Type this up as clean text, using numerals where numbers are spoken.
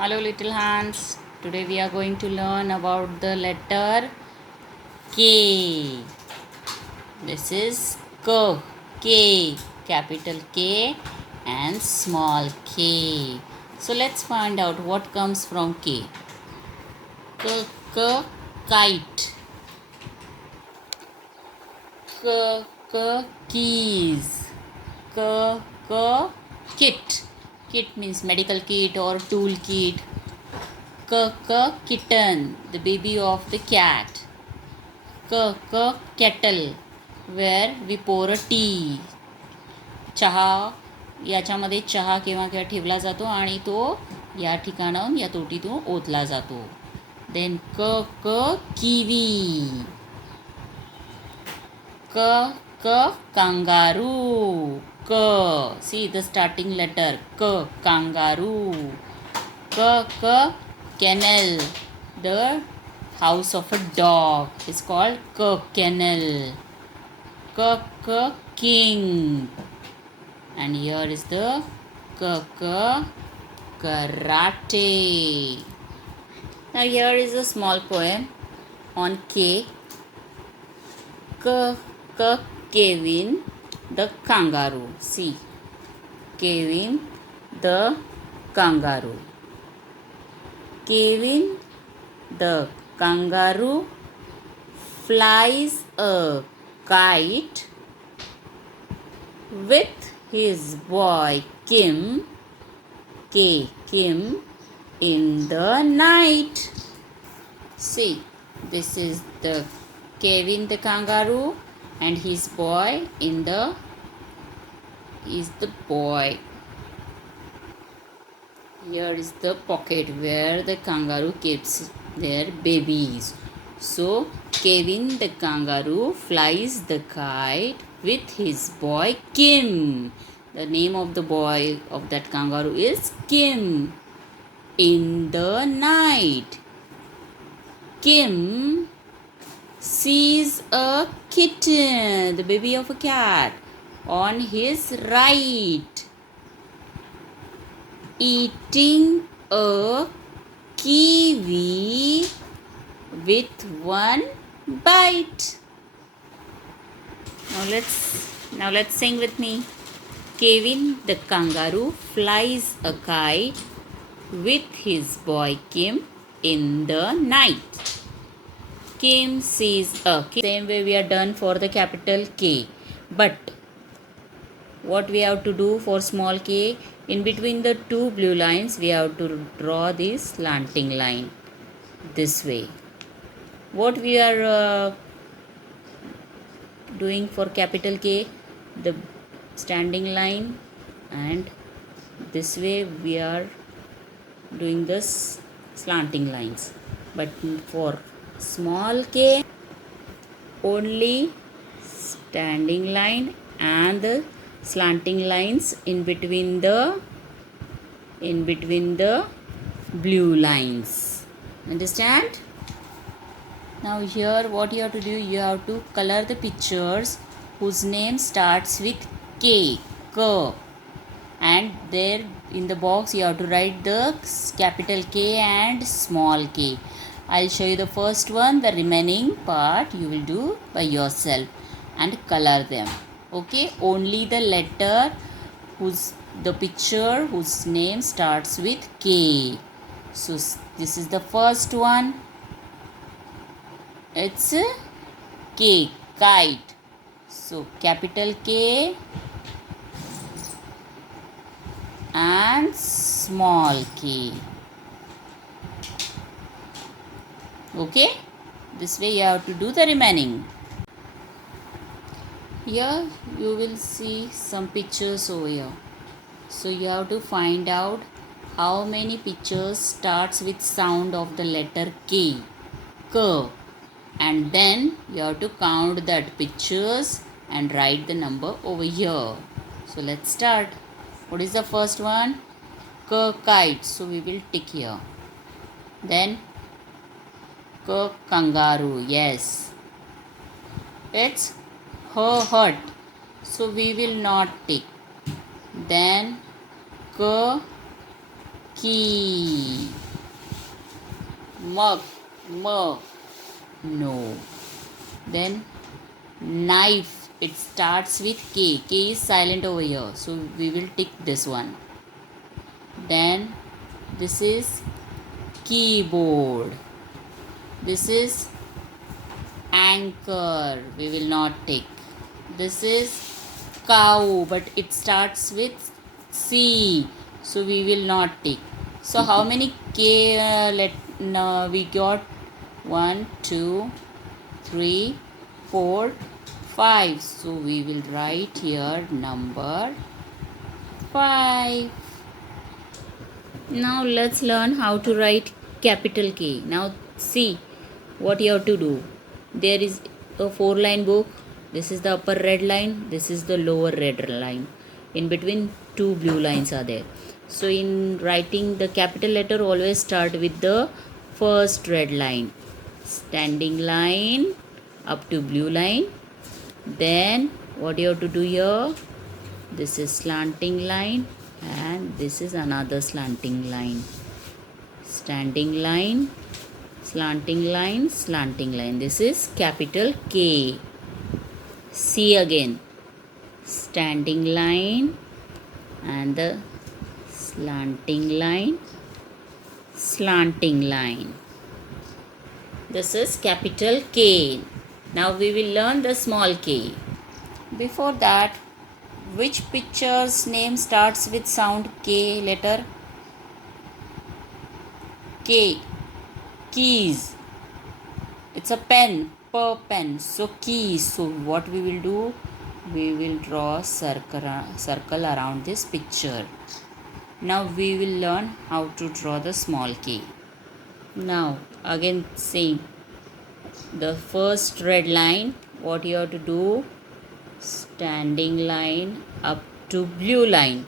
Hello, little hands. Today we are going to learn about the letter K. This is K. K. Capital K and small k. So let's find out what comes from K. K, kite. Keys. K, kit. Kit means medical kit or tool kit. Kitten, the baby of the cat. Kettle, where we pour a tea. चहा, याच्यामध्ये चहा केव्हा ठेवला जातो आणि तो या ठिकाणाहून या तोटीतून ओतला जातो. Then kiwi. Kangaroo. See the starting letter. Kangaroo. Kennel. The house of a dog is called kennel. King. And here is the karate. Now here is a small poem on K. Kevin the kangaroo. See, Kevin the kangaroo. Kevin the kangaroo flies a kite with his boy Kim in the night. See, this is the Kevin the kangaroo and his boy is the boy. Here is the pocket where the kangaroo keeps their babies. So Kevin the kangaroo flies the kite with his boy Kim. The name of the boy of that kangaroo is Kim. In the night, Kim sees a kitten, the baby of a cat, on his right, eating a kiwi with one bite. Now let's sing with me. Kevin the kangaroo flies a kite with his boy Kim in the night. Kim sees a K. Same way we are done for the capital K. But what we have to do for small k, in between the two blue lines we have to draw this slanting line this way. What we are doing for capital K, the standing line, and this way we are doing this slanting lines. But for small k, only standing line and the slanting lines in between the blue lines. Understand? Now here what you have to do, you have to color the pictures whose name starts with K. And there in the box you have to write the capital K and small k. I'll show you the first one. The remaining part you will do by yourself and color them. Okay, only the letter the picture whose name starts with K. So this is the first one. It's K, kite. So capital K and small k. Okay, this way you have to do the remaining. Here you will see some pictures over here. So you have to find out how many pictures starts with sound of the letter K. And then you have to count that pictures and write the number over here. So let's start. What is the first one? Kite. So we will tick here. Then kangaroo. Yes. It's hut. So we will not tick. Then Key. Mug. Mug. No. Then knife. It starts with K. K is silent over here, so we will tick this one. Then this is keyboard. This is anchor. We will not tick. This is cow, but it starts with C, so we will not tick. So how many K we got? 1, 2, 3, 4, 5. So we will write here number 5. Now let's learn how to write capital K. Now see what you have to do. There is a 4-line book. This is the upper red line. This is the lower red line. In between 2 blue lines are there. So in writing the capital letter, always start with the first red line. Standing line up to blue line. Then what you have to do here? This is slanting line and this is another slanting line. Standing line, slanting line, slanting line. This is capital K. C again. Standing line and the slanting line, slanting line. This is capital K. Now we will learn the small k. Before that, which picture's name starts with sound K letter? K. Keys. It's a pen. Per pen. So keys. So what we will do? We will draw a circle around this picture. Now we will learn how to draw the small k. Now again same. The first red line, what you have to do? Standing line up to blue line.